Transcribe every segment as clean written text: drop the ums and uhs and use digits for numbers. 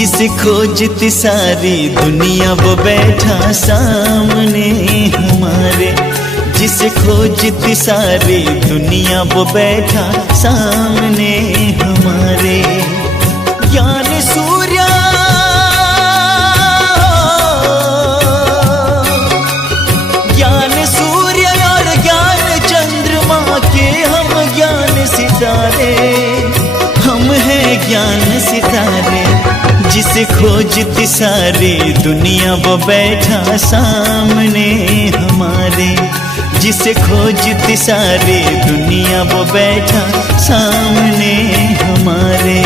जिसे खोजती सारी दुनिया वो बैठा सामने हमारे। जिसे खोजती सारी दुनिया वो बैठा सामने हमारे। ज्ञान सूर्य और ज्ञान चंद्रमा के हम ज्ञान सितारे। हम हैं ज्ञान सितारे। जिसे खोजती सारी दुनिया वो बैठा सामने हमारे। जिसे खोजती सारी दुनिया वो बैठा सामने हमारे।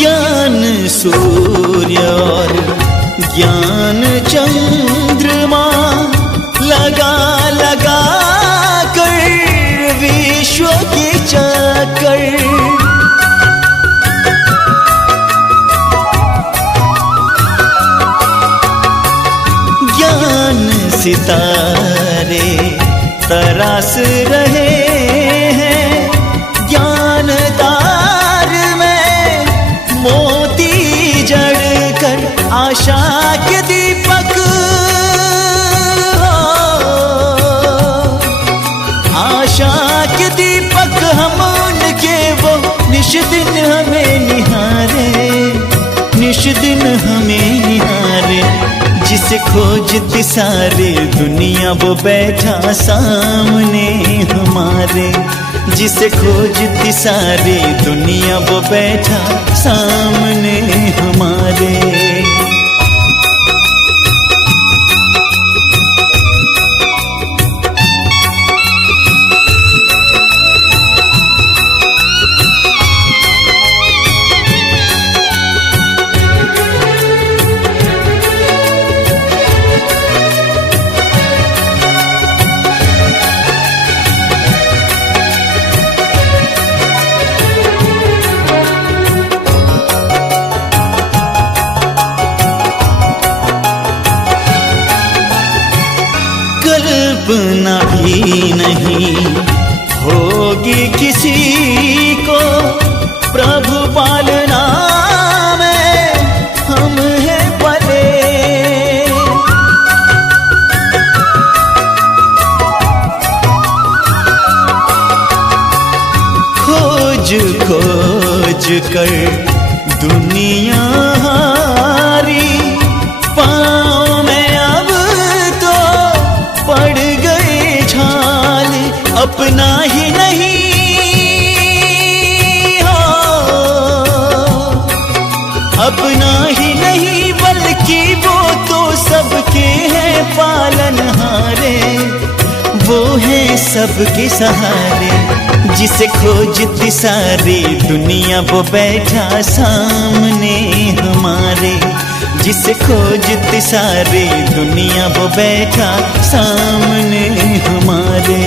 ज्ञान सूर्य और ज्ञान चंद्रमा लगा लगा कर विश्व के चक्कर। ज्ञान सितारे तरास रहे हैं। ज्ञान तार में मोती जड़ कर आशा के दीपक। आशा के दीपक हम उनके वो निश दिन हमें निहारे। निश दिन हमें निहारे। जिसे खोजती सारी दुनिया वो बैठा सामने हमारे। जिसे खोजती सारी दुनिया वो बैठा सामने हमारे। कल्पना भी नहीं होगी किसी को प्रभु पालना में हम हैं पले। खोज खोज कर दुनिया हारी। पाँव में अब तो पड़ गए छाल। अपना ही नहीं हो, अपना ही नहीं बल्कि वो तो सबके हैं पालनहारे। वो है सबके सहारे। जिसे खोजती सारी दुनिया वो बैठा सामने हमारे। जिसे खोजती सारी दुनिया वो बैठा सामने हमारे।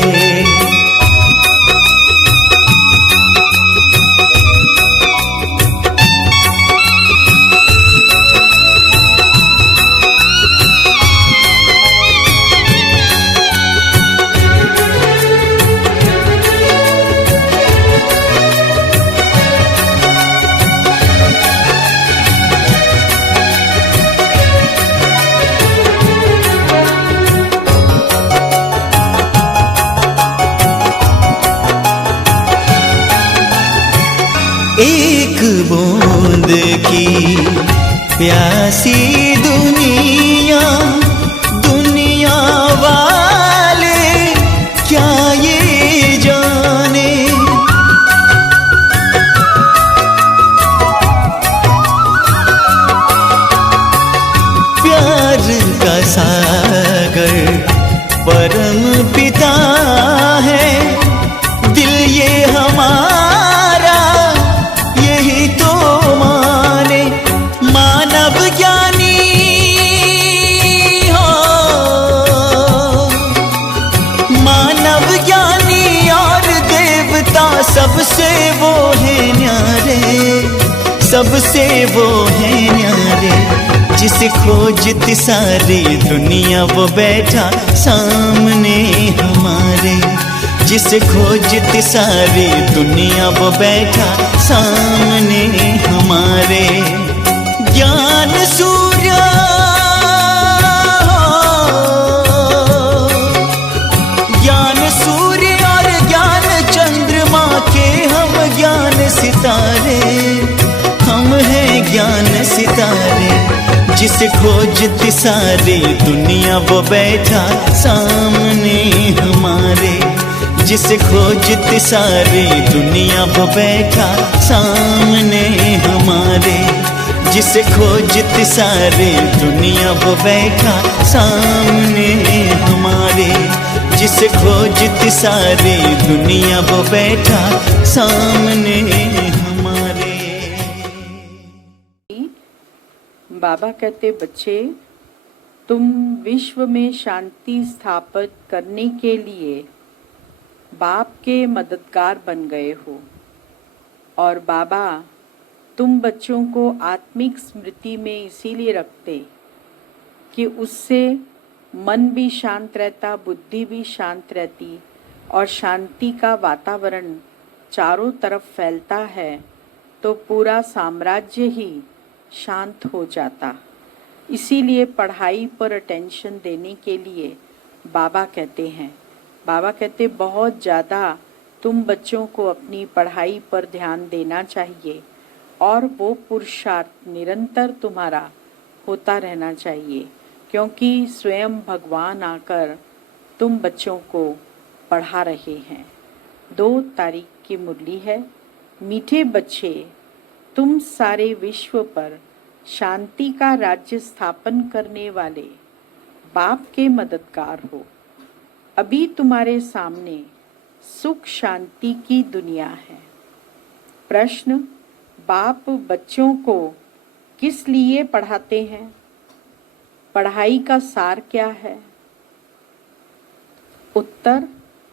एक बूंद की प्यासी दुनिया। दुनिया वाले क्या ये जाने। प्यार का सागर परम पिता है। दिल ये हमारा सबसे वो है न्यारे, सबसे वो है न्यारे, जिसे खोजती सारी दुनिया वो बैठा सामने हमारे, जिसे खोजती सारी दुनिया वो बैठा सामने हमारे। ज्ञान सूर्य और ज्ञान चंद्रमा के हम ज्ञान सितारे, हम हैं ज्ञान सितारे, जिसे खोजती सारी दुनिया वो बैठा सामने हमारे, जिसे खोजती सारी दुनिया वो बैठा सामने हमारे, जिसे खोजती सारी दुनिया वो बैठा सामने हमारे, जिसे खोजती सारी दुनिया वो बैठा सामने हमारे। बाबा कहते, बच्चे तुम विश्व में शांति स्थापित करने के लिए बाप के मददगार बन गए हो, और बाबा तुम बच्चों को आत्मिक स्मृति में इसीलिए रखते कि उससे मन भी शांत रहता, बुद्धि भी शांत रहती, और शांति का वातावरण चारों तरफ फैलता है तो पूरा साम्राज्य ही शांत हो जाता। इसीलिए पढ़ाई पर अटेंशन देने के लिए बाबा कहते हैं, बाबा कहते बहुत ज़्यादा तुम बच्चों को अपनी पढ़ाई पर ध्यान देना चाहिए, और वो पुरुषार्थ निरंतर तुम्हारा होता रहना चाहिए, क्योंकि स्वयं भगवान आकर तुम बच्चों को पढ़ा रहे हैं। 2 तारीख की मुरली है। मीठे बच्चे, तुम सारे विश्व पर शांति का राज्य स्थापन करने वाले बाप के मददगार हो। अभी तुम्हारे सामने सुख शांति की दुनिया है। प्रश्न, बाप बच्चों को किस लिए पढ़ाते हैं? पढ़ाई का सार क्या है? उत्तर,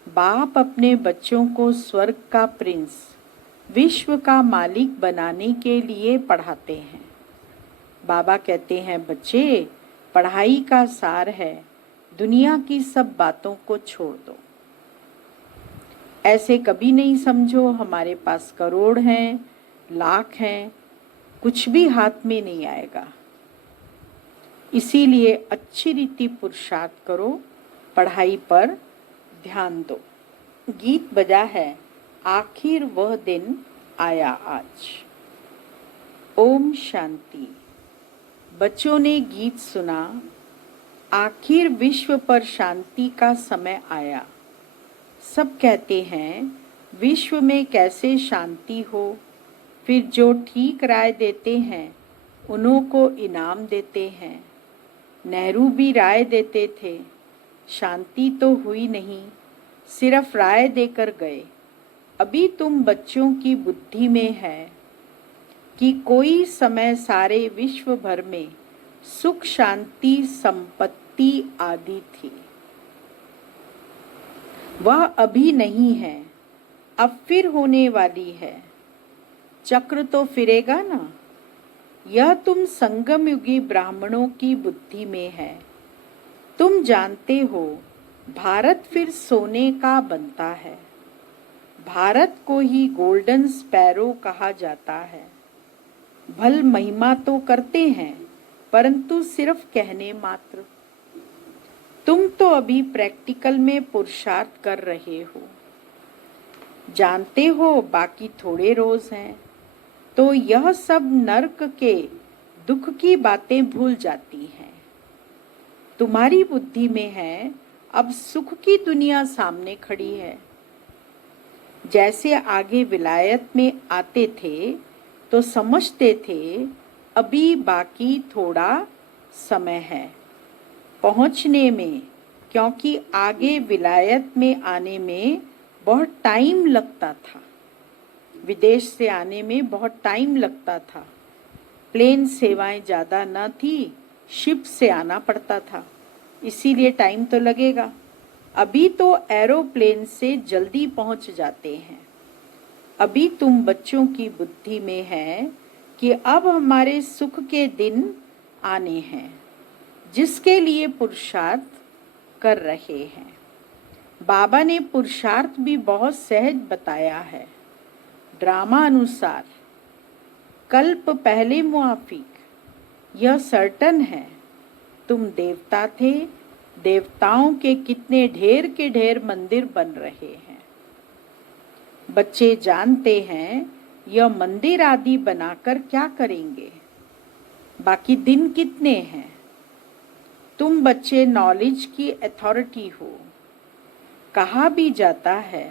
बाप अपने बच्चों को स्वर्ग का प्रिंस, विश्व का मालिक बनाने के लिए पढ़ाते हैं। बाबा कहते हैं, बच्चे पढ़ाई का सार है दुनिया की सब बातों को छोड़ दो। ऐसे कभी नहीं समझो हमारे पास करोड़ हैं, लाख हैं, कुछ भी हाथ में नहीं आएगा। इसीलिए अच्छी रीति पुरुषार्थ करो, पढ़ाई पर ध्यान दो। गीत बजा है, आखिर वह दिन आया आज। ओम शांति। बच्चों ने गीत सुना, आखिर विश्व पर शांति का समय आया। सब कहते हैं विश्व में कैसे शांति हो, फिर जो ठीक राय देते हैं उन्हों को इनाम देते हैं। नेहरू भी राय देते थे, शांति तो हुई नहीं, सिर्फ राय देकर गए। अभी तुम बच्चों की बुद्धि में है कि कोई समय सारे विश्व भर में सुख शांति संपत्ति आदि थी, वह अभी नहीं है, अब फिर होने वाली है। चक्र तो फिरेगा ना। यह तुम संगम युगी ब्राह्मणों की बुद्धि में है। तुम जानते हो भारत फिर सोने का बनता है। भारत को ही गोल्डन स्पैरो कहा जाता है। भल महिमा तो करते हैं परंतु सिर्फ कहने मात्र। तुम तो अभी प्रैक्टिकल में पुरुषार्थ कर रहे हो। जानते हो बाकी थोड़े रोज हैं, तो यह सब नरक के दुख की बातें भूल जाती हैं। तुम्हारी बुद्धि में है अब सुख की दुनिया सामने खड़ी है। जैसे आगे विलायत में आते थे तो समझते थे अभी बाकी थोड़ा समय है पहुंचने में, क्योंकि आगे विलायत में आने में बहुत टाइम लगता था। विदेश से आने में बहुत टाइम लगता था। प्लेन सेवाएं ज़्यादा न थी, शिप से आना पड़ता था, इसीलिए टाइम तो लगेगा। अभी तो एरोप्लेन से जल्दी पहुंच जाते हैं। अभी तुम बच्चों की बुद्धि में है कि अब हमारे सुख के दिन आने हैं, जिसके लिए पुरुषार्थ कर रहे हैं। बाबा ने पुरुषार्थ भी बहुत सहज बताया है। ड्रामा अनुसार कल्प पहले मुआफिक, यह सर्टन है। तुम देवता थे, देवताओं के कितने ढेर के ढेर मंदिर बन रहे हैं। बच्चे जानते हैं यह मंदिर आदि बनाकर क्या करेंगे, बाकी दिन कितने हैं। तुम बच्चे नॉलेज की अथॉरिटी हो। कहा भी जाता है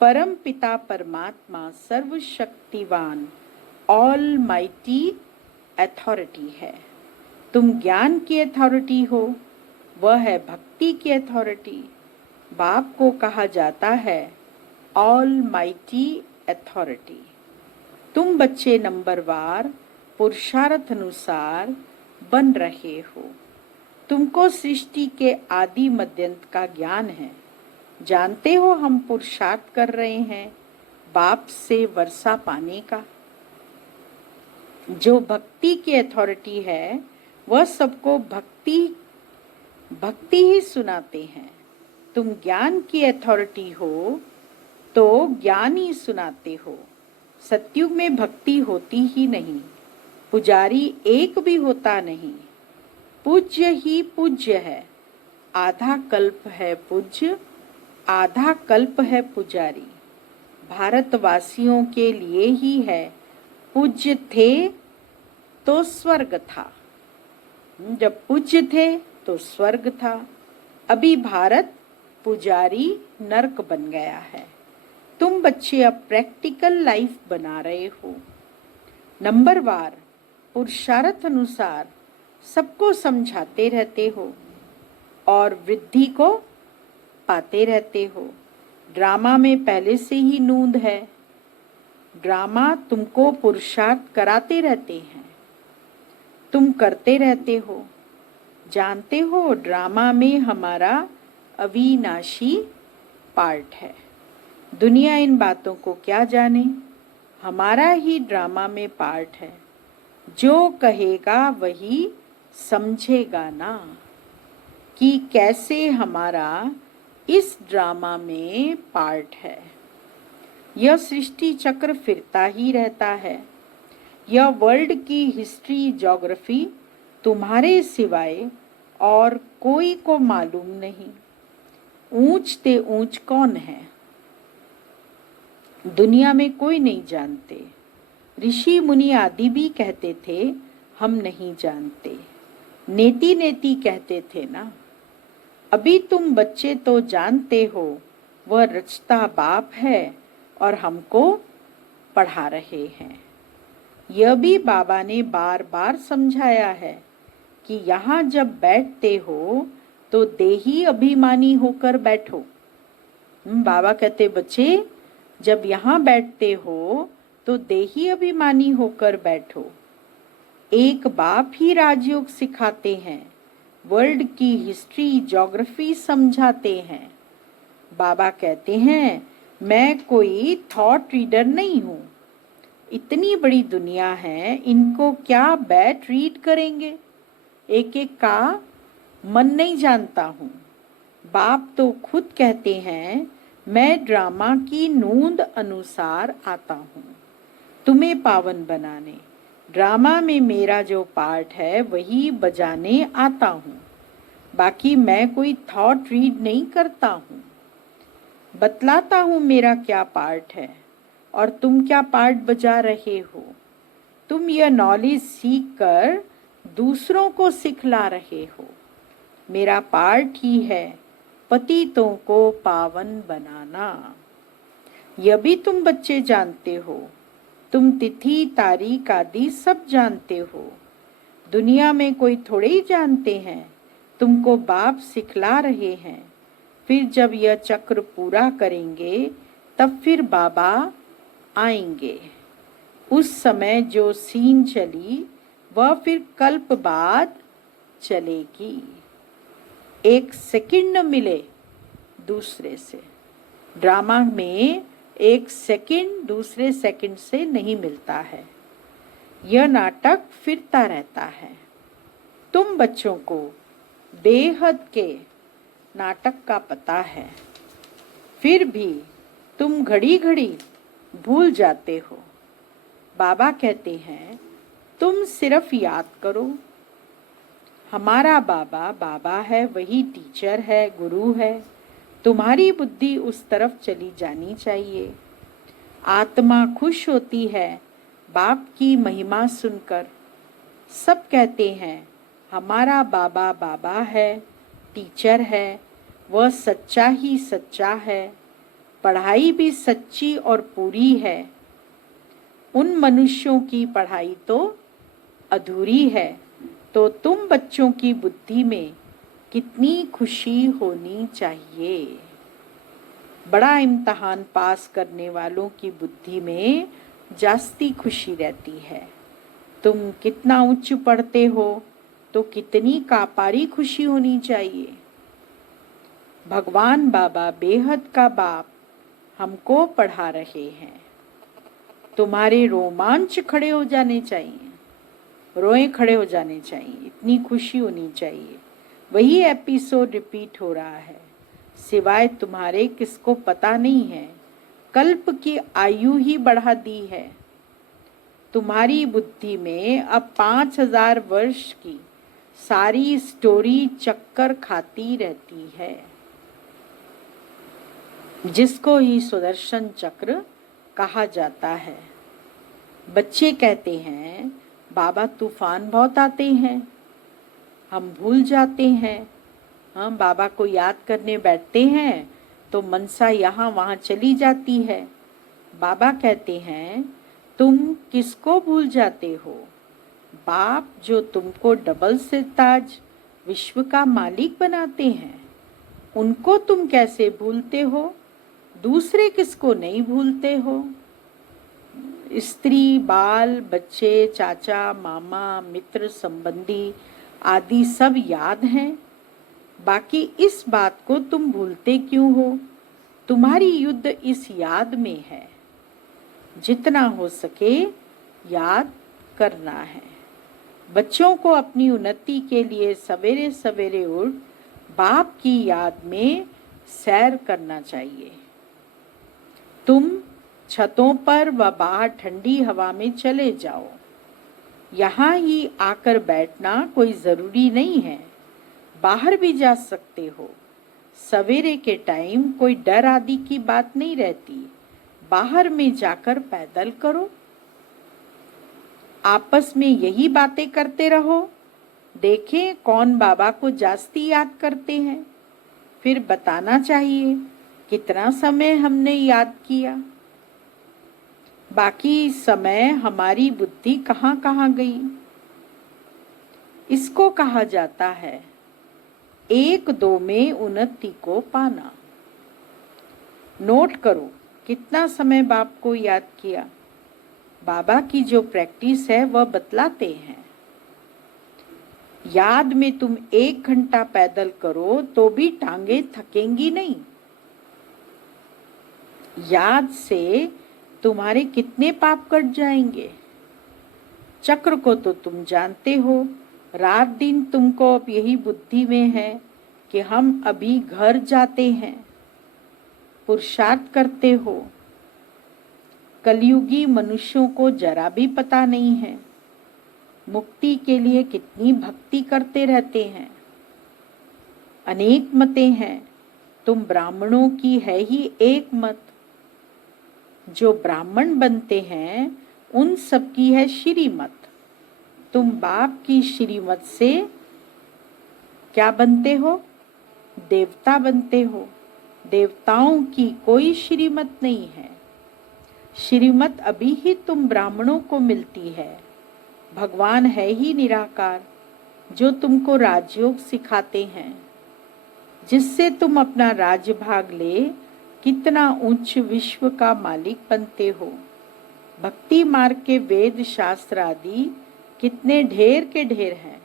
परम पिता परमात्मा सर्वशक्तिवान ऑल माइटी अथॉरिटी है। तुम ज्ञान की अथॉरिटी हो, वह है भक्ति की अथॉरिटी। बाप को कहा जाता है ऑल माइटी अथॉरिटी। तुम बच्चे नंबरवार पुरुषार्थ अनुसार बन रहे हो। तुमको सृष्टि के आदि मध्यंत का ज्ञान है। जानते हो हम पुरुषार्थ कर रहे हैं बाप से वर्षा पाने का। जो भक्ति की अथॉरिटी है वह सबको भक्ति ही सुनाते हैं। तुम ज्ञान की अथॉरिटी हो तो ज्ञान ही सुनाते हो। सतयुग में भक्ति होती ही नहीं, पुजारी एक भी होता नहीं। पूज्य ही पूज्य है, आधा कल्प है पूज्य, आधा कल्प है पुजारी। भारतवासियों के लिए ही है, पूज्य थे तो स्वर्ग था। जब पूज्य थे तो स्वर्ग था। अभी भारत पुजारी नरक बन गया है। तुम बच्चे अब प्रैक्टिकल लाइफ बना रहे हो। नंबरवार पुरुषार्थ अनुसार सबको समझाते रहते हो और वृद्धि को पाते रहते हो। ड्रामा में पहले से ही नूंद है। ड्रामा तुमको पुरुषार्थ कराते रहते हैं, तुम करते रहते हो। जानते हो ड्रामा में हमारा अविनाशी पार्ट है। दुनिया इन बातों को क्या जाने, हमारा ही ड्रामा में पार्ट है। जो कहेगा वही समझेगा ना कि कैसे हमारा इस ड्रामा में पार्ट है। यह सृष्टि चक्र फिरता ही रहता है। यह वर्ल्ड की हिस्ट्री ज्योग्राफी तुम्हारे सिवाय और कोई को मालूम नहीं। ऊंच ते ऊंच कौन है दुनिया में कोई नहीं जानते। ऋषि मुनि आदि भी कहते थे हम नहीं जानते, नेति नेति कहते थे ना। अभी तुम बच्चे तो जानते हो वह रचता बाप है और हमको पढ़ा रहे हैं। यह भी बाबा ने बार बार समझाया है कि यहाँ जब बैठते हो तो देही अभिमानी होकर बैठो। बाबा कहते बच्चे जब यहाँ बैठते हो तो देही अभिमानी होकर बैठो। एक बाप ही राजयोग सिखाते हैं, वर्ल्ड की हिस्ट्री ज्योग्राफी समझाते हैं। बाबा कहते हैं मैं कोई थॉट रीडर नहीं हूँ। इतनी बड़ी दुनिया है, इनको क्या बैठ रीड करेंगे, एक एक का मन नहीं जानता हूँ। बाप तो खुद कहते हैं मैं ड्रामा की नूंद अनुसार आता हूँ तुम्हें पावन बनाने। ड्रामा में मेरा जो पार्ट है वही बजाने आता हूँ, बाकी मैं कोई थॉट रीड नहीं करता हूँ। बतलाता हूँ मेरा क्या पार्ट है और तुम क्या पार्ट बजा रहे हो। तुम यह नॉलेज सीख कर दूसरों को सिखला रहे हो। मेरा पार्ट ही है पतितों को पावन बनाना। यह भी तुम बच्चे जानते हो। तुम तिथि तारीख आदि सब जानते हो। दुनिया में कोई थोड़े ही जानते हैं, तुमको बाप सिखला रहे हैं। फिर जब यह चक्र पूरा करेंगे तब फिर बाबा आएंगे। उस समय जो सीन चली वह फिर कल्प बाद चलेगी। एक सेकंड न मिले दूसरे से। ड्रामा में एक सेकंड दूसरे सेकंड से नहीं मिलता है। यह नाटक फिरता रहता है। तुम बच्चों को बेहद के नाटक का पता है, फिर भी तुम घड़ी घड़ी भूल जाते हो। बाबा कहते हैं तुम सिर्फ याद करो। हमारा बाबा बाबा है, वही टीचर है, गुरु है। तुम्हारी बुद्धि उस तरफ चली जानी चाहिए। आत्मा खुश होती है बाप की महिमा सुनकर। सब कहते हैं हमारा बाबा बाबा है, टीचर है, वह सच्चा ही सच्चा है, पढ़ाई भी सच्ची और पूरी है। उन मनुष्यों की पढ़ाई तो अधूरी है। तो तुम बच्चों की बुद्धि में कितनी खुशी होनी चाहिए। बड़ा इम्तहान पास करने वालों की बुद्धि में जास्ती खुशी रहती है। तुम कितना उच्च पढ़ते हो तो कितनी कापारी खुशी होनी चाहिए। भगवान बाबा बेहद का बाप हमको पढ़ा रहे हैं। तुम्हारे रोमांच खड़े हो जाने चाहिए, रोए खड़े हो जाने चाहिए, इतनी खुशी होनी चाहिए। वही एपिसोड रिपीट हो रहा है, सिवाय तुम्हारे किसको पता नहीं है। कल्प की आयु ही बढ़ा दी है। तुम्हारी बुद्धि में अब 5000 वर्ष की सारी स्टोरी चक्कर खाती रहती है, जिसको ही सुदर्शन चक्र कहा जाता है। बच्चे कहते हैं बाबा तूफान बहुत आते हैं, हम भूल जाते हैं। हम बाबा को याद करने बैठते हैं तो मनसा यहाँ वहाँ चली जाती है। बाबा कहते हैं तुम किसको भूल जाते हो? बाप जो तुमको डबल सिरताज विश्व का मालिक बनाते हैं, उनको तुम कैसे भूलते हो? दूसरे किसको नहीं भूलते हो? स्त्री, बाल, बच्चे, चाचा, मामा, मित्र, संबंधी आदि सब याद हैं। बाकी इस बात को तुम भूलते क्यों हो? तुम्हारी युद्ध इस याद में है। जितना हो सके याद करना है। बच्चों को अपनी उन्नति के लिए सवेरे सवेरे उठ बाप की याद में सैर करना चाहिए। तुम छतों पर व बाहर ठंडी हवा में चले जाओ। यहाँ ही आकर बैठना कोई ज़रूरी नहीं है, बाहर भी जा सकते हो। सवेरे के टाइम कोई डर आदि की बात नहीं रहती। बाहर में जाकर पैदल करो, आपस में यही बातें करते रहो। देखें कौन बाबा को जास्ती याद करते हैं, फिर बताना चाहिए कितना समय हमने याद किया। बाकी समय हमारी बुद्धि कहाँ कहाँ गई। इसको कहा जाता है 1-2 में उन्नति को पाना। नोट करो कितना समय बाप को याद किया। बाबा की जो प्रैक्टिस है वह बतलाते हैं। याद में तुम 1 घंटा पैदल करो तो भी टांगे थकेंगी नहीं। याद से तुम्हारे कितने पाप कट जाएंगे। चक्र को तो तुम जानते हो। रात दिन तुमको अब यही बुद्धि में है कि हम अभी घर जाते हैं, पुरुषार्थ करते हो। कलयुगी मनुष्यों को जरा भी पता नहीं है मुक्ति के लिए कितनी भक्ति करते रहते हैं। अनेक मतें हैं, तुम ब्राह्मणों की है ही एक मत। जो ब्राह्मण बनते हैं उन सब की है श्रीमत। तुम बाप की श्रीमत से क्या बनते हो? देवता बनते हो। देवताओं की कोई श्रीमत नहीं है। श्रीमत अभी ही तुम ब्राह्मणों को मिलती है। भगवान है ही निराकार जो तुमको राजयोग सिखाते हैं, जिससे तुम अपना राजभाग ले कितना उच्च विश्व का मालिक बनते हो। भक्ति मार्ग के वेद शास्त्र आदि कितने ढेर के ढेर हैं,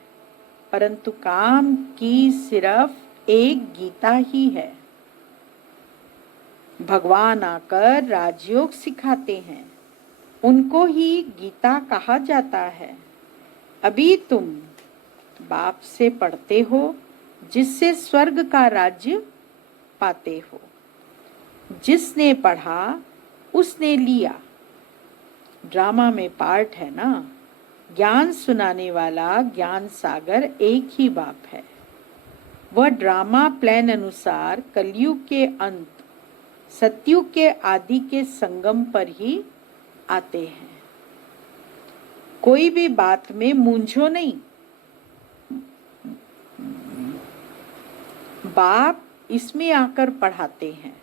परंतु काम की सिर्फ एक गीता ही है। भगवान आकर राजयोग सिखाते हैं, उनको ही गीता कहा जाता है। अभी तुम बाप से पढ़ते हो, जिससे स्वर्ग का राज्य पाते हो। जिसने पढ़ा उसने लिया। ड्रामा में पार्ट है ना, ज्ञान सुनाने वाला ज्ञान सागर एक ही बाप है। वह ड्रामा प्लान अनुसार कलयुग के अंत, सतयुग के आदि के संगम पर ही आते हैं। कोई भी बात में मूंझो नहीं। बाप इसमें आकर पढ़ाते हैं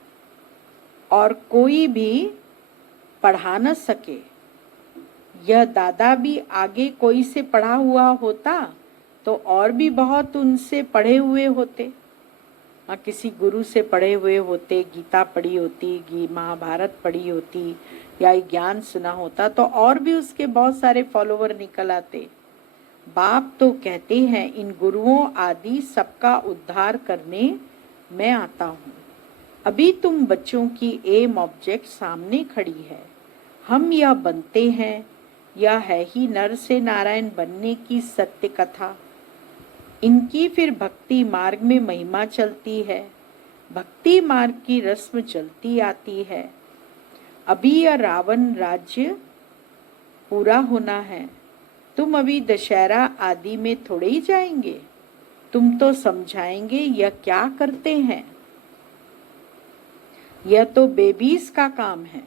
और कोई भी पढ़ा न सके। यह दादा भी आगे कोई से पढ़ा हुआ होता तो और भी बहुत उनसे पढ़े हुए होते। किसी गुरु से पढ़े हुए होते, गीता पढ़ी होती, महाभारत पढ़ी होती या ज्ञान सुना होता तो और भी उसके बहुत सारे फॉलोवर निकल आते। बाप तो कहते हैं, इन गुरुओं आदि सबका उद्धार करने मैं आता हूँ। अभी तुम बच्चों की एम ऑब्जेक्ट सामने खड़ी है। हम यह बनते हैं, यह है ही नर से नारायण बनने की सत्य कथा। इनकी फिर भक्ति मार्ग में महिमा चलती है, भक्ति मार्ग की रस्म चलती आती है। अभी यह रावण राज्य पूरा होना है। तुम अभी दशहरा आदि में थोड़े ही जाएंगे। तुम तो समझाएंगे यह क्या करते हैं। यह तो बेबीज का काम है।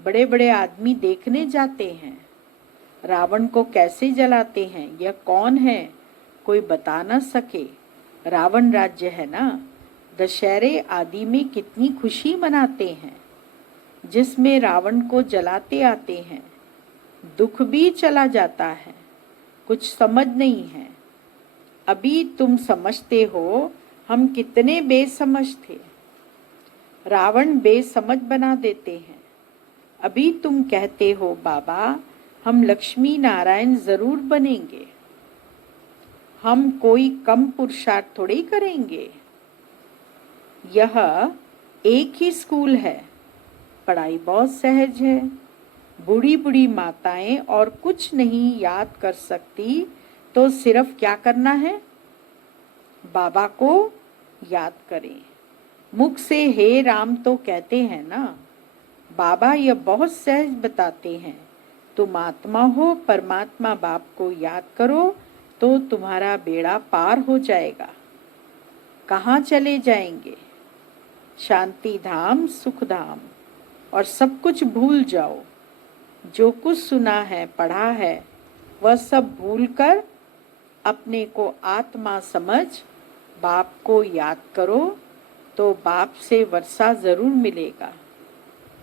बड़े बड़े आदमी देखने जाते हैं। रावण को कैसे जलाते हैं, यह कौन है, कोई बता न सके। रावण राज्य है ना, दशहरे आदि में कितनी खुशी मनाते हैं, जिसमें रावण को जलाते आते हैं। दुख भी चला जाता है। कुछ समझ नहीं है। अभी तुम समझते हो हम कितने बेसमझ थे। रावण बेसमझ बना देते हैं। अभी तुम कहते हो बाबा हम लक्ष्मी नारायण जरूर बनेंगे। हम कोई कम पुरुषार्थ थोड़ी करेंगे। यह एक ही स्कूल है। पढ़ाई बहुत सहज है। बूढ़ी बूढ़ी माताएं और कुछ नहीं याद कर सकती तो सिर्फ क्या करना है, बाबा को याद करें। मुख से हे राम तो कहते हैं ना। बाबा यह बहुत सहज बताते हैं। तुम आत्मा हो, परमात्मा बाप को याद करो तो तुम्हारा बेड़ा पार हो जाएगा। कहाँ चले जाएंगे? शांति धाम, सुख धाम, और सब कुछ भूल जाओ। जो कुछ सुना है, पढ़ा है, वह सब भूलकर अपने को आत्मा समझ बाप को याद करो तो बाप से वर्षा जरूर मिलेगा।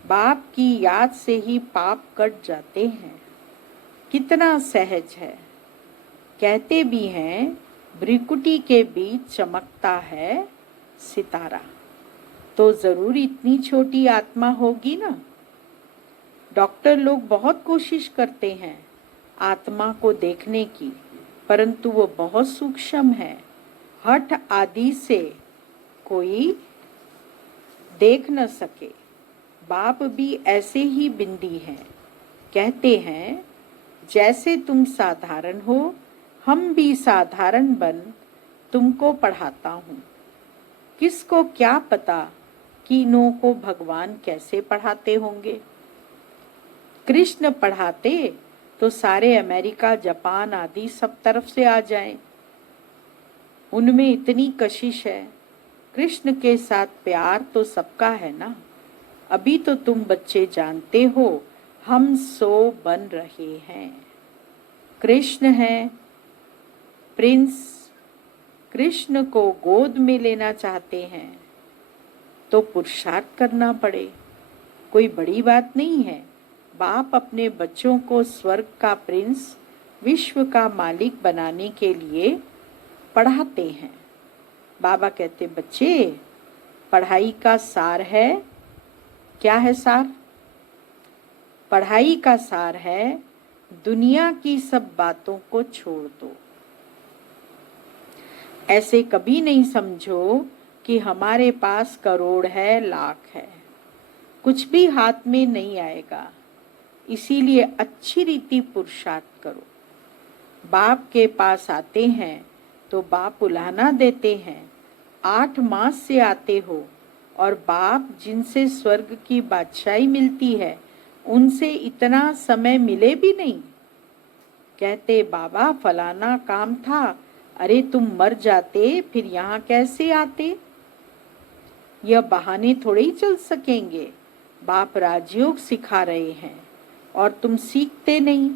बाप की याद से ही पाप कट जाते हैं। कितना सहज है। कहते भी हैं भ्रिकुटी के बीच चमकता है सितारा। तो जरूर इतनी छोटी आत्मा होगी ना। डॉक्टर लोग बहुत कोशिश करते हैं आत्मा को देखने की, परंतु वो बहुत सूक्ष्म है। हठ आदि से कोई देख न सके। बाप भी ऐसे ही बिंदी हैं। कहते हैं जैसे तुम साधारण हो, हम भी साधारण बन तुमको पढ़ाता हूँ। किसको क्या पता कि इन्हों को भगवान कैसे पढ़ाते होंगे। कृष्ण पढ़ाते तो सारे अमेरिका, जापान आदि सब तरफ से आ जाएं। उनमें इतनी कशिश है। कृष्ण के साथ प्यार तो सबका है ना। अभी तो तुम बच्चे जानते हो हम सो बन रहे हैं। कृष्ण है प्रिंस। कृष्ण को गोद में लेना चाहते हैं तो पुरुषार्थ करना पड़े। कोई बड़ी बात नहीं है। बाप अपने बच्चों को स्वर्ग का प्रिंस, विश्व का मालिक बनाने के लिए पढ़ाते हैं। बाबा कहते बच्चे पढ़ाई का सार है। क्या है सार? पढ़ाई का सार है दुनिया की सब बातों को छोड़ दो। ऐसे कभी नहीं समझो कि हमारे पास करोड़ है, लाख है। कुछ भी हाथ में नहीं आएगा। इसीलिए अच्छी रीति पुरुषार्थ करो। बाप के पास आते हैं तो बाप उलाहना देते हैं। 8 मास से आते हो और बाप जिनसे स्वर्ग की बादशाही मिलती है उनसे इतना समय मिले भी नहीं। कहते बाबा फलाना काम था, अरे तुम मर जाते फिर यहाँ कैसे आते। यह बहाने थोड़े ही चल सकेंगे। बाप राजयोग सिखा रहे हैं और तुम सीखते नहीं।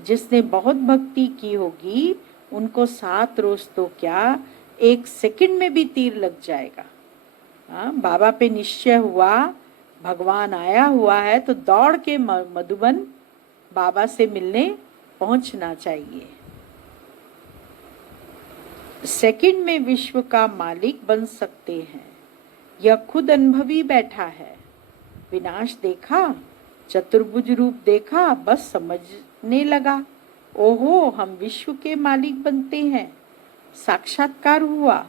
जिसने बहुत भक्ति की होगी उनको 7 रोज तो क्या 1 सेकंड में भी तीर लग जाएगा। हाँ, बाबा पे निश्चय हुआ भगवान आया हुआ है तो दौड़ के मधुबन बाबा से मिलने पहुंचना चाहिए। सेकंड में विश्व का मालिक बन सकते हैं। यह खुद अनुभवी बैठा है। विनाश देखा, चतुर्भुज रूप देखा, बस समझने लगा ओहो हम विश्व के मालिक बनते हैं। साक्षात्कार हुआ,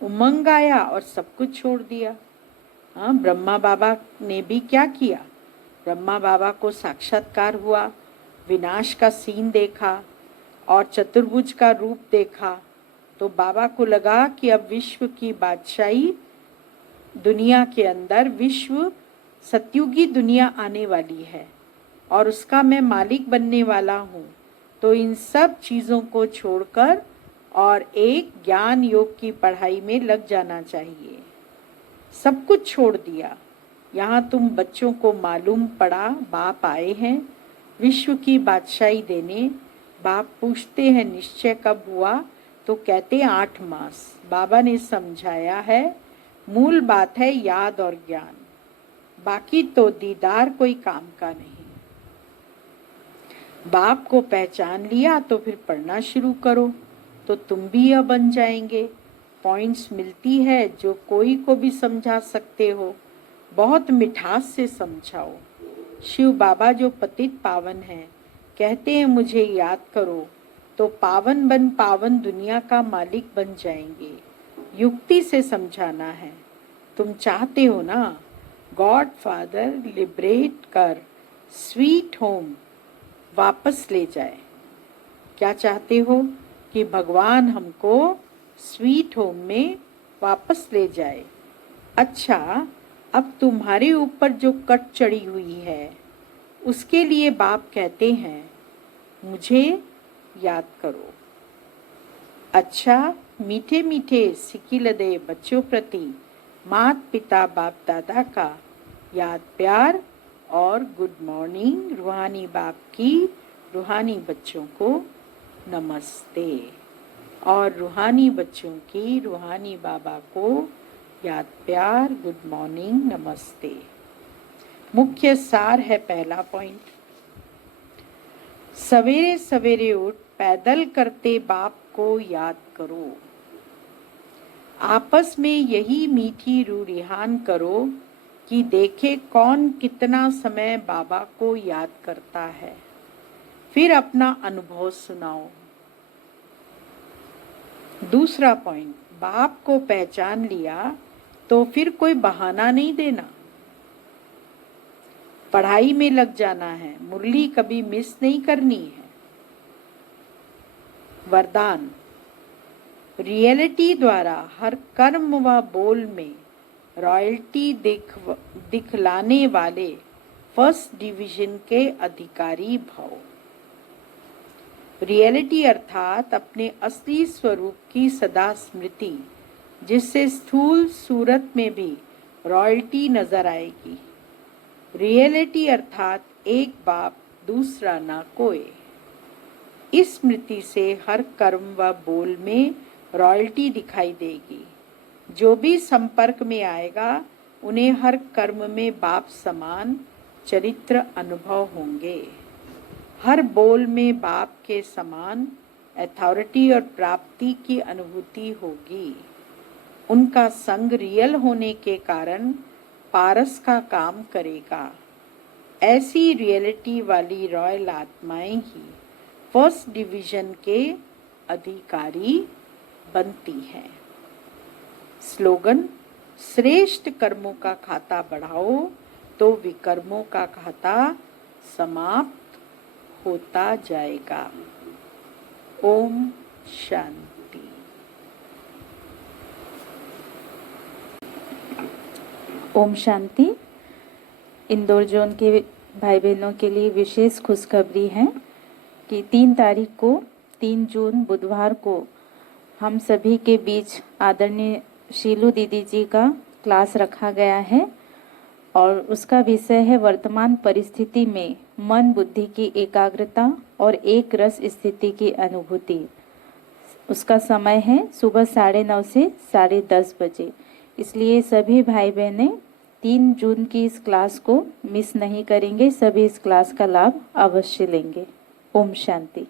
उमंग आया और सब कुछ छोड़ दिया। हाँ, ब्रह्मा बाबा ने भी क्या किया। ब्रह्मा बाबा को साक्षात्कार हुआ, विनाश का सीन देखा और चतुर्भुज का रूप देखा तो बाबा को लगा कि अब विश्व की बादशाही दुनिया के अंदर विश्व सतयुगी दुनिया आने वाली है और उसका मैं मालिक बनने वाला हूँ। तो इन सब चीज़ों को छोड़कर और एक ज्ञान योग की पढ़ाई में लग जाना चाहिए। सब कुछ छोड़ दिया। यहाँ तुम बच्चों को मालूम पड़ा बाप आए हैं विश्व की बादशाही देने। बाप पूछते हैं निश्चय कब हुआ तो कहते 8 मास। बाबा ने समझाया है मूल बात है याद और ज्ञान, बाकी तो दीदार कोई काम का नहीं। बाप को पहचान लिया तो फिर पढ़ना शुरू करो तो तुम भी यह बन जाएंगे। पॉइंट्स मिलती है जो कोई को भी समझा सकते हो, बहुत मिठास से समझाओ। शिव बाबा जो पतित पावन है कहते हैं मुझे याद करो तो पावन बन पावन दुनिया का मालिक बन जाएंगे। युक्ति से समझाना है। तुम चाहते हो ना गॉड फादर लिबरेट कर स्वीट होम वापस ले जाए। क्या चाहते हो कि भगवान हमको स्वीट होम में वापस ले जाए। अच्छा, अब तुम्हारे ऊपर जो कट चढ़ी हुई है उसके लिए बाप कहते हैं मुझे याद करो। अच्छा, मीठे मीठे सिकिलदे बच्चों प्रति माता पिता बाप दादा का याद प्यार और गुड मॉर्निंग। रूहानी बाप की रूहानी बच्चों को नमस्ते और रूहानी बच्चों की रूहानी बाबा को याद प्यार गुड मॉर्निंग नमस्ते। मुख्य सार है पहला पॉइंट, सवेरे सवेरे उठ पैदल करते बाप को याद करो। आपस में यही मीठी रूरिहान करो कि देखे कौन कितना समय बाबा को याद करता है। फिर अपना अनुभव सुनाओ। दूसरा पॉइंट, बाप को पहचान लिया तो फिर कोई बहाना नहीं देना, पढ़ाई में लग जाना है, मुरली कभी मिस नहीं करनी है। वरदान, रियलिटी द्वारा हर कर्म व बोल में रॉयल्टी दिखलाने वाले फर्स्ट डिवीजन के अधिकारी भव। रियलिटी अर्थात अपने असली स्वरूप की सदा स्मृति, जिससे स्थूल सूरत में भी रॉयल्टी नजर आएगी। रियलिटी अर्थात एक बाप दूसरा ना कोई। इस स्मृति से हर कर्म व बोल में रॉयल्टी दिखाई देगी। जो भी संपर्क में आएगा उन्हें हर कर्म में बाप समान चरित्र अनुभव होंगे। हर बोल में बाप के समान अथॉरिटी और प्राप्ति की अनुभूति होगी। उनका संग रियल होने के कारण पारस का काम करेगा। ऐसी रियलिटी वाली रॉयल आत्माएं ही फर्स्ट डिवीजन के अधिकारी बनती हैं। स्लोगन, श्रेष्ठ कर्मों का खाता बढ़ाओ तो विकर्मों का खाता समाप्त होता जाएगा। ओम शांति। ओम शांति। इंदौर जोन के भाई बहनों के लिए विशेष खुशखबरी है कि 3 तारीख को 3 जून बुधवार को हम सभी के बीच आदरणीय शीलू दीदी जी का क्लास रखा गया है और उसका विषय है वर्तमान परिस्थिति में मन बुद्धि की एकाग्रता और एक रस स्थिति की अनुभूति। उसका समय है सुबह 9:30 से 10:30 बजे। इसलिए सभी भाई बहनें 3 जून की इस क्लास को मिस नहीं करेंगे, सभी इस क्लास का लाभ अवश्य लेंगे। ओम शांति।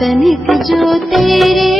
तनिक जो तेरे